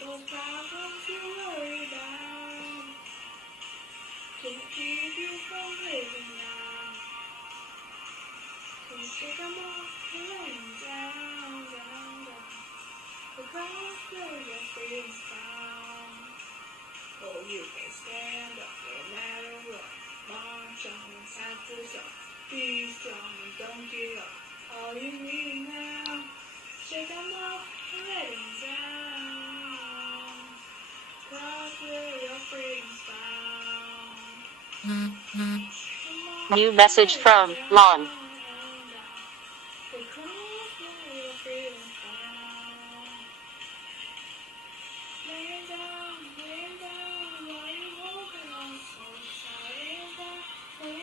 those problems you worry about can keep you from living now. So shake them off and let them down, down, down. Because you're feeling down. Oh, you can stand up no matter what. March on inside yourself. Be strong and don't give up. All you need now. Shake them off and let them down. Cause where your freedom's found. New message from Lon.